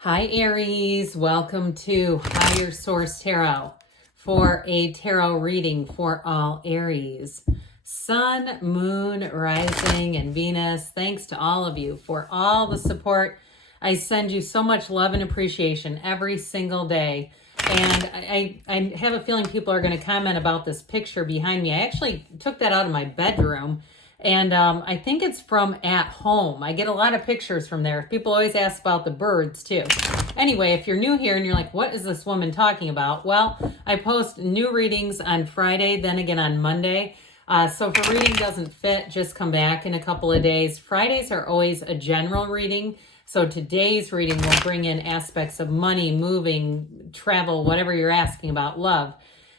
Hi Aries, welcome to Higher Source Tarot for a tarot reading for all Aries. Sun, Moon, Rising, and Venus, thanks to all of you for all the support. I send you so much love and appreciation every single day. And I have a feeling people are going to comment about this picture behind me. I actually took that out of my bedroom. And I think it's from at home. I get a lot of pictures from there. People always ask about the birds too. Anyway, if you're new here and you're like, what is this woman talking about? Well, I post new readings on Friday, then again on Monday. So if a reading doesn't fit, just come back in a couple of days. Fridays are always a general reading. So today's reading will bring in aspects of money, moving, travel, whatever you're asking about, love.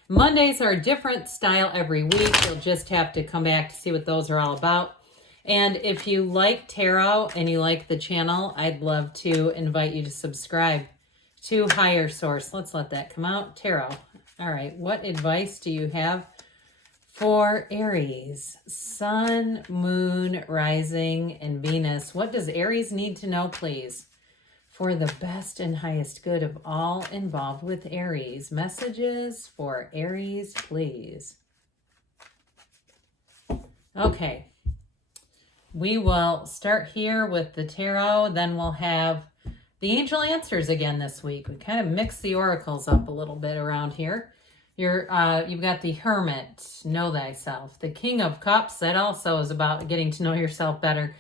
Mondays are a different style every week. You'll just have to come back to see what those are all about. And if you like tarot and you like the channel, I'd love to invite you to subscribe to Higher Source. Let's let that come out. Tarot. All right. What advice do you have for Aries? Sun, Moon, Rising, and Venus. What does Aries need to know, please? For the best and highest good of all involved with Aries. Messages for Aries, please. Okay. We will start here with the tarot. Then we'll have the angel answers again this week. We kind of mix the oracles up a little bit around here. You've got the Hermit, know thyself. The King of Cups, that also is about getting to know yourself better.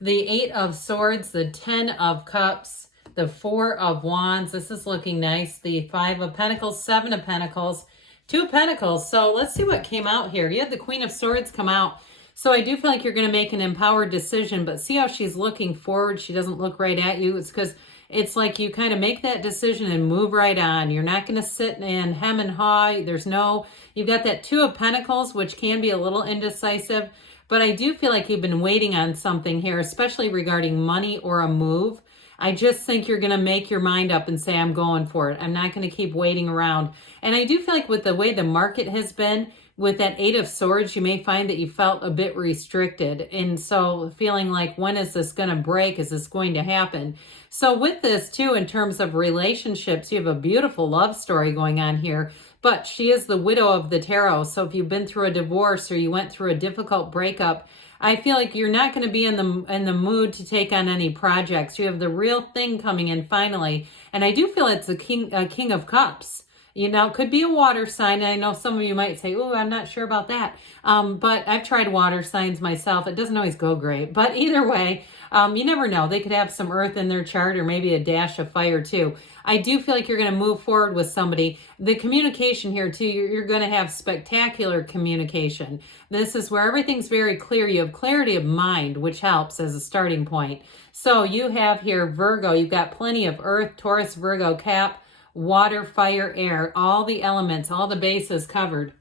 The Eight of Swords, the 10 of Cups, the Four of Wands. This is looking nice. The Five of Pentacles, Seven of Pentacles, Two of Pentacles. So let's see what came out here. You had the Queen of Swords come out. So I do feel like you're going to make an empowered decision, but see how she's looking forward. She doesn't look right at you. It's because it's like you kind of make that decision and move right on. You're not going to sit and hem and haw. You've got that Two of Pentacles, which can be a little indecisive, but I do feel like you've been waiting on something here, especially regarding money or a move. I just think you're going to make your mind up and say, I'm going for it. I'm not going to keep waiting around. And I do feel like with the way the market has been, with that Eight of Swords, you may find that you felt a bit restricted. And so feeling like, when is this going to break? Is this going to happen? So with this too, in terms of relationships, you have a beautiful love story going on here. But she is the widow of the tarot. So if you've been through a divorce or you went through a difficult breakup, I feel like you're not going to be in the mood to take on any projects. You have the real thing coming in finally. And I do feel it's a King of Cups. You know, it could be a water sign. I know some of you might say, oh, I'm not sure about that. But I've tried water signs myself. It doesn't always go great. But either way, you never know. They could have some earth in their chart or maybe a dash of fire too. I do feel like you're going to move forward with somebody. The communication here too, you're going to have spectacular communication. This is where everything's very clear. You have clarity of mind, which helps as a starting point. So you have here Virgo. You've got plenty of earth, Taurus, Virgo, Cap, water, fire, air, all the elements, all the bases covered.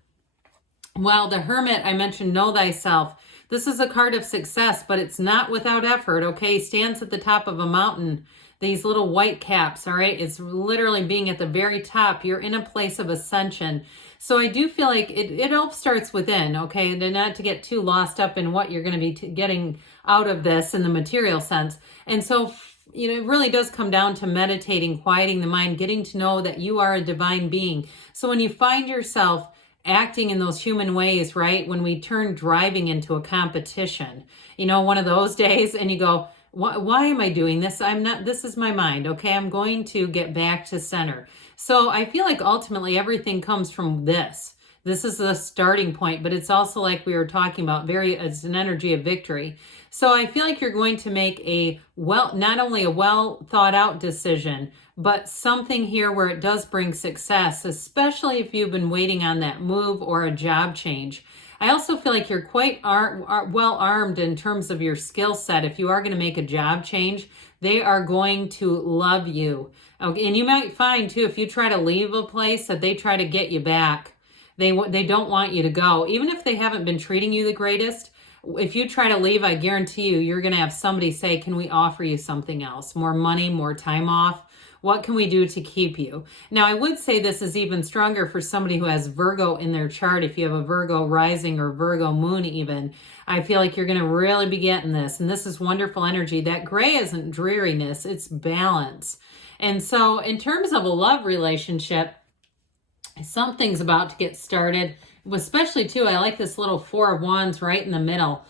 While the Hermit, I mentioned know thyself. This is a card of success, but it's not without effort, okay? Stands at the top of a mountain. These little white caps, all right? It's literally being at the very top. You're in a place of ascension. So I do feel like it all starts within, okay? And not to get too lost up in what you're going to be getting out of this in the material sense. And so it really does come down to meditating, quieting the mind, getting to know that you are a divine being. So when you find yourself acting in those human ways, right? When we turn driving into a competition, one of those days, and you go, why am I doing this? This is my mind. Okay. I'm going to get back to center. So I feel like ultimately everything comes from this. This is the starting point, but it's also, like we were talking about, it's an energy of victory. So I feel like you're going to make not only a well thought out decision, but something here where it does bring success, especially if you've been waiting on that move or a job change. I also feel like you're quite well armed in terms of your skill set. If you are going to make a job change, they are going to love you. Okay, and you might find too, if you try to leave a place, that they try to get you back. They don't want you to go. Even if they haven't been treating you the greatest, if you try to leave, I guarantee you, you're going to have somebody say, can we offer you something else? More money, more time off? What can we do to keep you? Now, I would say this is even stronger for somebody who has Virgo in their chart. If you have a Virgo rising or Virgo moon even, I feel like you're going to really be getting this. And this is wonderful energy. That gray isn't dreariness, it's balance. And so in terms of a love relationship, something's about to get started. Especially too, I like this little Four of Wands right in the middle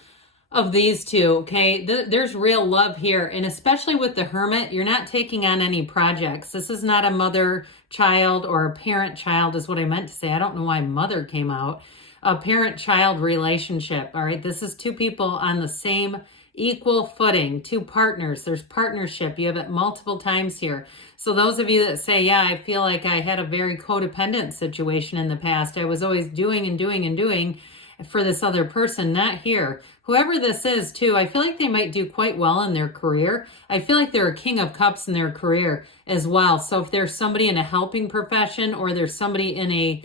of these two, okay? There's real love here, and especially with the Hermit, you're not taking on any projects. This is not a mother-child or a parent-child is what I meant to say. I don't know why mother came out. A parent-child relationship, all right? This is two people on the same equal footing, two partners. There's partnership. You have it multiple times here. So those of you that say, yeah, I feel like I had a very codependent situation in the past. I was always doing and doing and doing for this other person, not here. Whoever this is too, I feel like they might do quite well in their career. I feel like they're a King of Cups in their career as well. So if there's somebody in a helping profession or there's somebody in a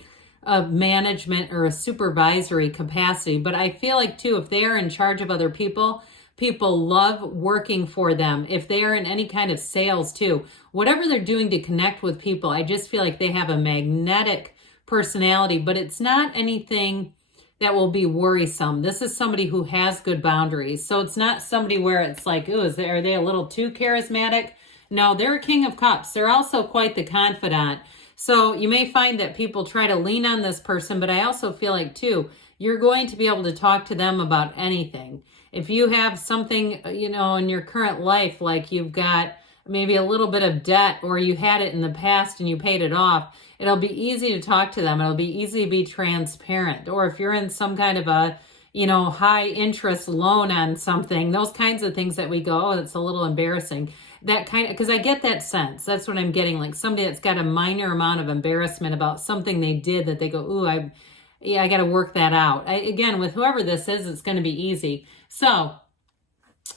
management or a supervisory capacity, but I feel like too, if they are in charge of other people, people love working for them. If they are in any kind of sales too, whatever they're doing to connect with people, I just feel like they have a magnetic personality, but it's not anything that will be worrisome. This is somebody who has good boundaries. So it's not somebody where it's like, ooh, are they a little too charismatic? No, they're a King of Cups. They're also quite the confidant. So you may find that people try to lean on this person, but I also feel like too, you're going to be able to talk to them about anything. If you have something, you know, in your current life, like you've got maybe a little bit of debt or you had it in the past and you paid it off, it'll be easy to talk to them. It'll be easy to be transparent. Or if you're in some kind of a, you know, high interest loan on something, those kinds of things that we go, oh, it's a little embarrassing. That kind of, because I get that sense. That's what I'm getting. Like somebody that's got a minor amount of embarrassment about something they did that they go, ooh, I got to work that out. Again, with whoever this is, it's going to be easy. So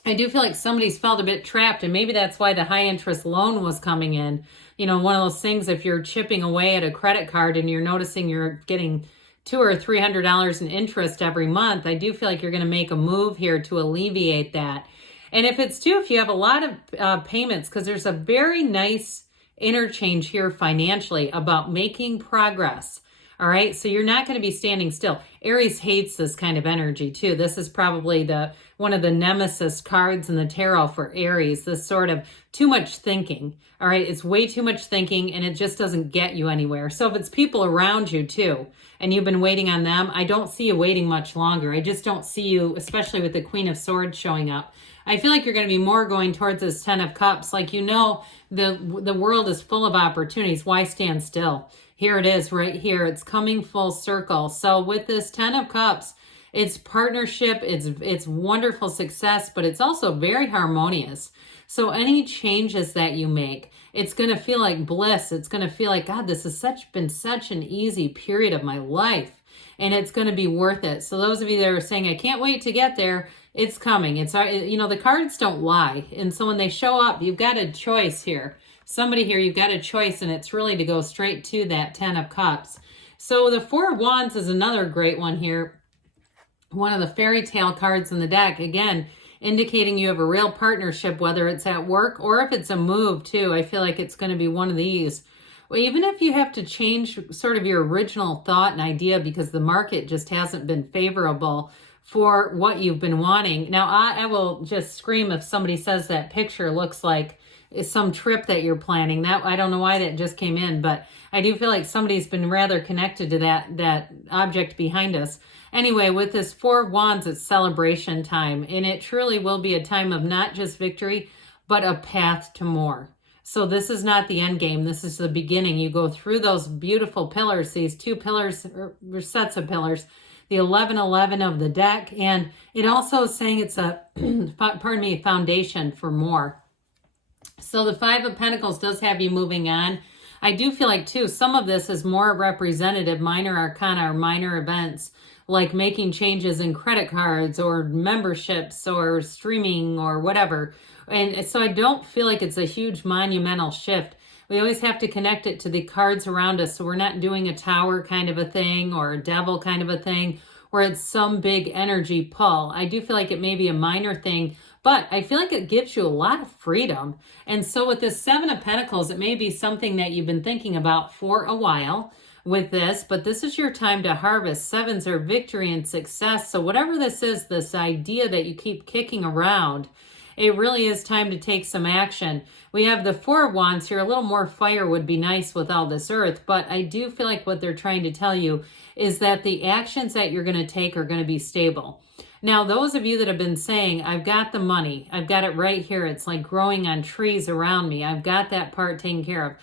I do feel like somebody's felt a bit trapped, and maybe that's why the high interest loan was coming in. You know, one of those things, if you're chipping away at a credit card and you're noticing you're getting $200 or $300 in interest every month, I do feel like you're going to make a move here to alleviate that. And if it's too, if you have a lot of payments, because there's a very nice interchange here financially about making progress. All right, so you're not going to be standing still. Aries hates this kind of energy too. This is probably one of the nemesis cards in the tarot for Aries, this sort of too much thinking. All right, it's way too much thinking and it just doesn't get you anywhere. So if it's people around you too, and you've been waiting on them, I don't see you waiting much longer. I just don't see you, especially with the Queen of Swords showing up. I feel like you're going to be more going towards this Ten of Cups. Like, you know, the world is full of opportunities. Why stand still? Here it is right here. It's coming full circle. So with this Ten of Cups, it's partnership, it's wonderful success, but it's also very harmonious. So any changes that you make, it's going to feel like bliss. It's going to feel like, God, this has been such an easy period of my life, and it's going to be worth it. So those of you that are saying, I can't wait to get there, it's coming. It's, you know, the cards don't lie. And so when they show up, you've got a choice here. Somebody here, you've got a choice, and it's really to go straight to that Ten of Cups. So the Four of Wands is another great one here. One of the fairy tale cards in the deck, again, indicating you have a real partnership, whether it's at work or if it's a move too. I feel like it's going to be one of these. Well, even if you have to change sort of your original thought and idea because the market just hasn't been favorable for what you've been wanting. Now, I will just scream if somebody says that picture looks like some trip that you're planning. That, I don't know why that just came in, but I do feel like somebody's been rather connected to that object behind us. Anyway, with this Four of Wands, it's celebration time, and it truly will be a time of not just victory, but a path to more. So this is not the end game. This is the beginning. You go through those beautiful pillars, these two pillars, or sets of pillars, the 1111 of the deck, and it also is saying it's a, pardon me, foundation for more. So the Five of Pentacles does have you moving on. I do feel like, too, some of this is more representative, minor arcana or minor events, like making changes in credit cards or memberships or streaming or whatever. And so I don't feel like it's a huge monumental shift. We always have to connect it to the cards around us. So we're not doing a tower kind of a thing or a devil kind of a thing. or it's some big energy pull. I do feel like it may be a minor thing, but I feel like it gives you a lot of freedom. And so with this Seven of Pentacles, it may be something that you've been thinking about for a while with this, but this is your time to harvest. Sevens are victory and success. So whatever this is, this idea that you keep kicking around, it really is time to take some action. We have the Four of Wands here. A little more fire would be nice with all this earth, but I do feel like what they're trying to tell you is that the actions that you're going to take are going to be stable. Now, those of you that have been saying, I've got the money, I've got it right here, it's like growing on trees around me, I've got that part taken care of.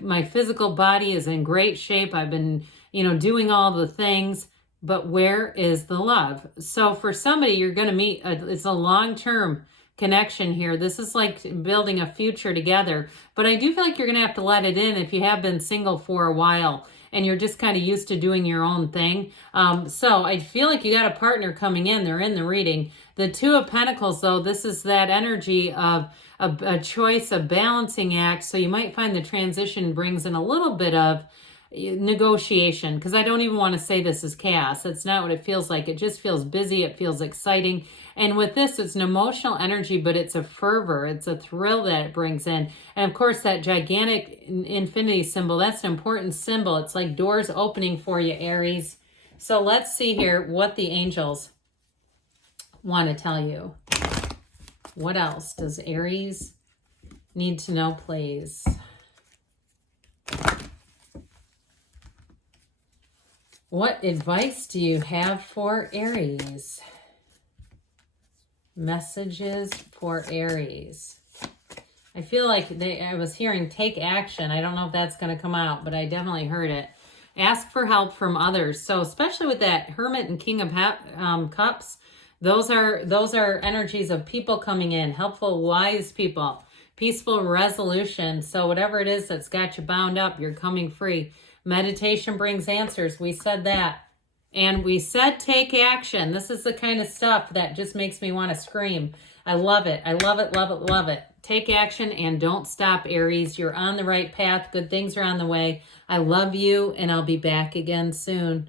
My physical body is in great shape. I've been, doing all the things, but where is the love? So for somebody, you're going to meet, it's a long-term connection here. This is like building a future together, but I do feel like you're going to have to let it in if you have been single for a while and you're just kind of used to doing your own thing. So I feel like you got a partner coming in. They're in the reading. The Two of Pentacles, though, this is that energy of a choice, a balancing act. So you might find the transition brings in a little bit of negotiation, because I don't even want to say this is chaos. That's not what it feels like. It just feels busy. It feels exciting. And with this, it's an emotional energy, but it's a fervor. It's a thrill that it brings in. And of course, that gigantic infinity symbol, that's an important symbol. It's like doors opening for you, Aries. So let's see here what the angels want to tell you. What else does Aries need to know, please? What advice do you have for Aries? Messages for Aries. I feel like I was hearing take action. I don't know if that's going to come out, but I definitely heard it. Ask for help from others. So especially with that Hermit and King of Cups, those are energies of people coming in, helpful, wise people, peaceful resolution. So whatever it is that's got you bound up, you're coming free. Meditation brings answers. We said that. And we said take action. This is the kind of stuff that just makes me want to scream. I love it. I love it, love it, love it. Take action and don't stop, Aries. You're on the right path. Good things are on the way. I love you, and I'll be back again soon.